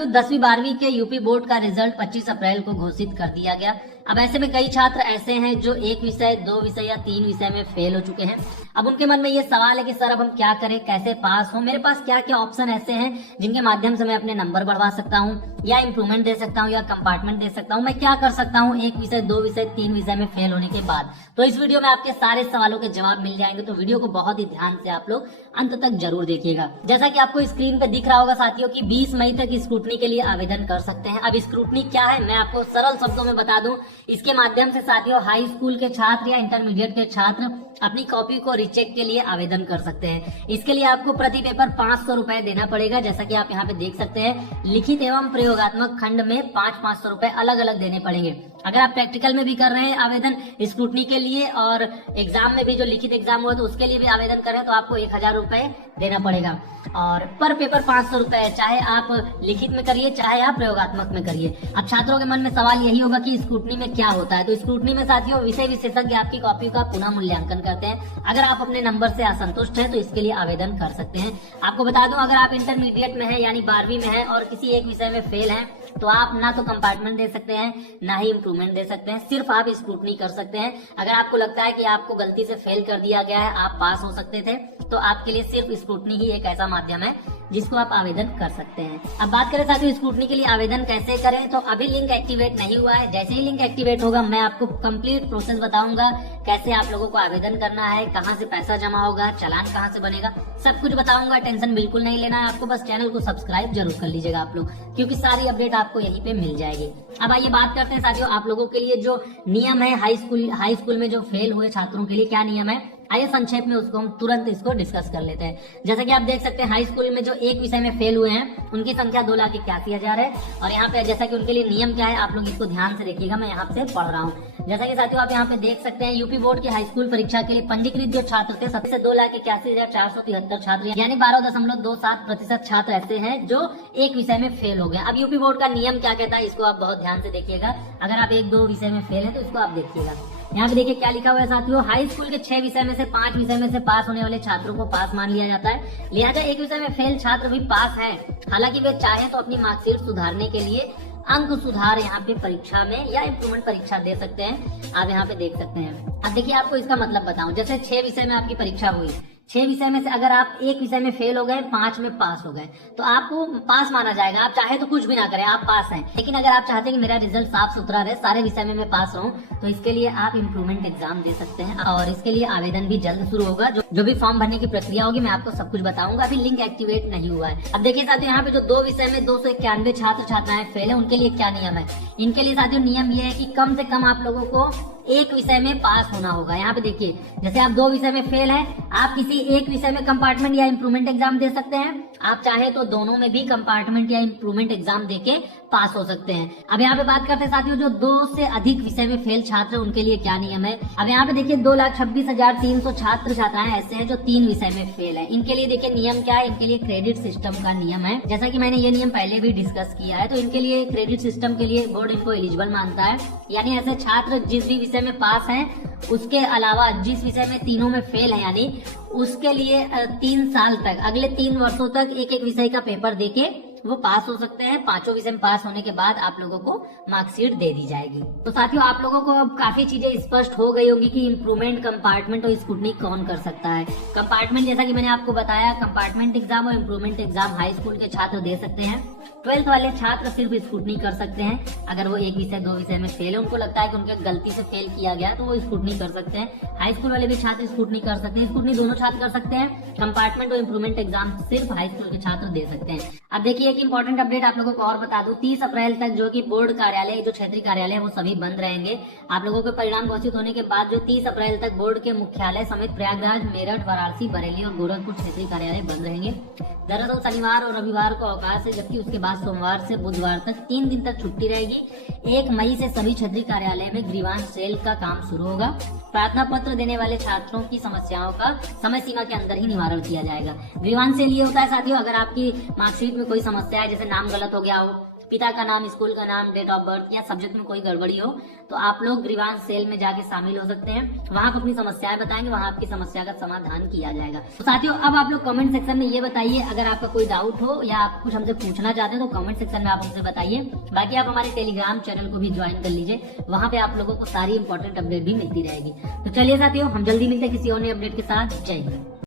साथियों 10वीं 12वीं के यूपी बोर्ड का रिजल्ट 25 अप्रैल को घोषित कर दिया गया। अब ऐसे में कई छात्र ऐसे हैं जो एक विषय, दो विषय या तीन विषय में फेल हो चुके हैं। अब उनके मन में ये सवाल है कि सर अब हम क्या करें, कैसे पास हो, मेरे पास क्या क्या ऑप्शन ऐसे हैं जिनके माध्यम से मैं अपने नंबर बढ़वा सकता हूँ या इम्प्रूवमेंट दे सकता हूँ या कंपार्टमेंट दे सकता हूँ, मैं क्या कर सकता हूँ एक विषय, दो विषय, तीन विषय में फेल होने के बाद। तो इस वीडियो में आपके सारे सवालों के जवाब मिल जाएंगे, तो वीडियो को बहुत ही ध्यान से आप लोग अंत तक जरूर देखिएगा। जैसा कि आपको स्क्रीन पे दिख रहा होगा साथियों कि 20 मई तक स्क्रूटनी के लिए आवेदन कर सकते हैं। अब स्क्रूटनी क्या है मैं आपको सरल शब्दों में बता दूं। इसके माध्यम से साथियों हाई स्कूल के छात्र या इंटरमीडिएट के छात्र अपनी कॉपी को रीचेक के लिए आवेदन कर सकते हैं। इसके लिए आपको प्रति पेपर 500 रुपए देना पड़ेगा। जैसा कि आप यहाँ पे देख सकते हैं, लिखित एवं प्रयोगात्मक खंड में 500 रुपए अलग अलग देने पड़ेंगे। अगर आप प्रैक्टिकल में भी कर रहे हैं आवेदन स्क्रूटनी के लिए और एग्जाम में भी जो लिखित एग्जाम हुआ तो उसके लिए भी आवेदन करें तो आपको 1000 रुपए देना पड़ेगा और पर पेपर 500 रुपए, चाहे आप लिखित में करिए चाहे आप प्रयोगात्मक में करिए। अब छात्रों के मन में सवाल यही होगा कि स्क्रूटनी में क्या होता है। तो स्क्रूटनी में साथियों विषय विशेषज्ञ आपकी कॉपी का पुनः मूल्यांकन करते हैं। अगर आप अपने नंबर से असंतुष्ट हैं तो इसके लिए आवेदन कर सकते हैं। आपको बता दूं, अगर आप इंटरमीडिएट में है यानी 12वीं में है और किसी एक विषय में फेल हैं तो आप ना तो कंपार्टमेंट दे सकते हैं ना ही इम्प्रूवमेंट दे सकते हैं, सिर्फ आप स्क्रूटनी कर सकते हैं। अगर आपको लगता है कि आपको गलती से फेल कर दिया गया है, आप पास हो सकते थे, तो आपके लिए सिर्फ स्क्रूटनी ही एक ऐसा माध्यम है जिसको आप आवेदन कर सकते हैं। अब बात करें साथियों स्क्रूटनी के लिए आवेदन कैसे करें, तो अभी लिंक एक्टिवेट नहीं हुआ है। जैसे ही लिंक एक्टिवेट होगा मैं आपको कंप्लीट प्रोसेस बताऊंगा, कैसे आप लोगों को आवेदन करना है, कहां से पैसा जमा होगा, चालान कहां से बनेगा, सब कुछ बताऊंगा। टेंशन बिल्कुल नहीं लेना है आपको, बस चैनल को सब्सक्राइब जरूर कर लीजिएगा आप लोग, क्योंकि सारी अपडेट आपको यहीं पे मिल जाएगी। अब आइए बात करते हैं साथियों आप लोगों के लिए जो नियम है हाई स्कूल में जो फेल हुए छात्रों के लिए क्या नियम है। आइए संक्षेप में उसको हम तुरंत इसको डिस्कस कर लेते हैं। जैसा कि आप देख सकते हैं हाई स्कूल में जो एक विषय में फेल हुए हैं उनकी संख्या 2,81,000 है। और यहाँ पे जैसा कि उनके लिए नियम क्या है आप लोग इसको ध्यान से देखिएगा, मैं यहाँ से पढ़ रहा हूँ। जैसा कि साथियों आप यहाँ पे देख सकते हैं यूपी बोर्ड की हाई स्कूल परीक्षा के लिए पंजीकृत जो छात्र थे सबसे 2,81,473 छात्र यानी 12.27% छात्र ऐसे हैं जो एक विषय में फेल हो गए। अब यूपी बोर्ड का नियम क्या कहता है इसको आप बहुत ध्यान से देखिएगा। अगर आप एक दो विषय में फेल है तो इसको आप देखिएगा। यहाँ पे देखिए क्या लिखा हुआ है साथियों, हाई स्कूल के 6 विषय में से 5 विषय में से पास होने वाले छात्रों को पास मान लिया जाता है। लिहाजा एक विषय में फेल छात्र भी पास हैं, हालांकि वे चाहे तो अपनी मार्कशीट सुधारने के लिए अंक सुधार यहाँ पे परीक्षा में या इम्प्रूवमेंट परीक्षा दे सकते हैं। आप यहाँ पे देख सकते हैं। अब देखिए आपको इसका मतलब बताऊं, जैसे 6 विषय में आपकी परीक्षा हुई, 6 विषय में से अगर आप एक विषय में फेल हो गए, 5 में पास हो गए तो आपको पास माना जाएगा। आप चाहे तो कुछ भी ना करें, आप पास हैं। लेकिन अगर आप चाहते हैं कि मेरा रिजल्ट साफ सुथरा रहे, सारे विषय में मैं पास रहूं, तो इसके लिए आप इम्प्रूवमेंट एग्जाम दे सकते हैं और इसके लिए आवेदन भी जल्द शुरू होगा। जो भी फॉर्म भरने की प्रक्रिया होगी मैं आपको सब कुछ बताऊंगा। अभी लिंक एक्टिवेट नहीं हुआ है। अब देखिए साथियों यहाँ पे जो 2 विषय में 291 छात्र छात्राएं फेल है उनके लिए क्या नियम है। इनके लिए साथियों नियम ये है कि कम से कम आप लोगों को एक विषय में पास होना होगा। यहाँ पे देखिए जैसे आप 2 विषय में फेल हैं, आप किसी एक विषय में कंपार्टमेंट या इम्प्रूवमेंट एग्जाम दे सकते हैं। आप चाहे तो दोनों में भी कंपार्टमेंट या इम्प्रूवमेंट एग्जाम देके पास हो सकते हैं। अब यहाँ पे बात करते हैं साथियों जो 2 से अधिक विषय में फेल छात्र उनके लिए क्या नियम है। अब यहाँ पे देखिए 2,26,300 छात्र छात्राएं ऐसे हैं जो 3 विषय में फेल है। इनके लिए देखिए नियम क्या है, इनके लिए क्रेडिट सिस्टम का नियम है। जैसा कि मैंने ये नियम पहले भी डिस्कस किया है, तो इनके लिए क्रेडिट सिस्टम के लिए बोर्ड इनको एलिजिबल मानता है। यानी ऐसे छात्र जिस भी विषय में पास हैं उसके अलावा जिस विषय में तीनों में फेल है यानी उसके लिए 3 साल तक, अगले 3 वर्षों तक एक एक विषय का पेपर देके वो पास हो सकते हैं। 5 विषय में पास होने के बाद आप लोगों को मार्कशीट दे दी जाएगी। तो साथियों आप लोगों को अब काफी चीजें स्पष्ट हो गई होगी कि इम्प्रूवमेंट, कंपार्टमेंट और स्क्रूटनी कौन कर सकता है। कंपार्टमेंट जैसा कि मैंने आपको बताया, कंपार्टमेंट एग्जाम और इम्प्रूवमेंट एग्जाम हाई स्कूल के छात्र दे सकते हैं। 12th वाले छात्र सिर्फ स्क्रूटनी कर सकते हैं। अगर वो एक विषय 2 विषय में फेल है, उनको लगता है कि उनके गलती से फेल किया गया तो वो स्क्रूटनी कर सकते हैं। हाई स्कूल वाले भी छात्र स्क्रूटनी कर सकते हैं, स्क्रूटनी दोनों छात्र कर सकते हैं। कंपार्टमेंट और इम्प्रूवमेंट एग्जाम सिर्फ हाई स्कूल के छात्र दे सकते हैं। अब देखिए एक इंपॉर्टेंट अपडेट आप लोगों को और बता दूं, 30 अप्रैल तक जो कि बोर्ड कार्यालय, जो क्षेत्रीय कार्यालय है वो सभी बंद रहेंगे। आप लोगों के परिणाम घोषित होने के बाद जो 30 अप्रैल तक बोर्ड के मुख्यालय समेत प्रयागराज, मेरठ, वाराणसी, बरेली और गोरखपुर क्षेत्रीय कार्यालय बंद रहेंगे। दरअसल शनिवार और रविवार को अवकाश है, जबकि उसके बाद सोमवार से बुधवार तक 3 दिन तक छुट्टी रहेगी। 1 मई से सभी क्षेत्रीय कार्यालय में ग्रीवांश सेल का काम शुरू होगा। प्रार्थना पत्र देने वाले छात्रों की समस्याओं का समय सीमा के अंदर ही निवारण किया जाएगा। ग्रीवांश सेल ये होता है साथियों, अगर आपकी मार्कशीट में कोई समस्या है, जैसे नाम गलत हो गया हो, पिता का नाम, स्कूल का नाम, डेट ऑफ बर्थ या सब्जेक्ट में कोई गड़बड़ी हो तो आप लोग ग्रीवांस सेल में जाके शामिल हो सकते हैं। वहां पर अपनी समस्याएं बताएंगे, वहां आपकी समस्या का समाधान किया जाएगा। तो साथियों, अब आप लोग कमेंट सेक्शन में ये बताइए, अगर आपका कोई डाउट हो या आप कुछ हमसे पूछना चाहते हैं तो कमेंट सेक्शन में आप हमसे बताइए। बाकी आप हमारे टेलीग्राम चैनल को भी ज्वाइन कर लीजिए, वहां पे आप लोगों को सारी इंपॉर्टेंट अपडेट भी मिलती रहेगी। तो चलिए साथियों, हम जल्दी मिलते हैं किसी और नए अपडेट के साथ। जय हिंद।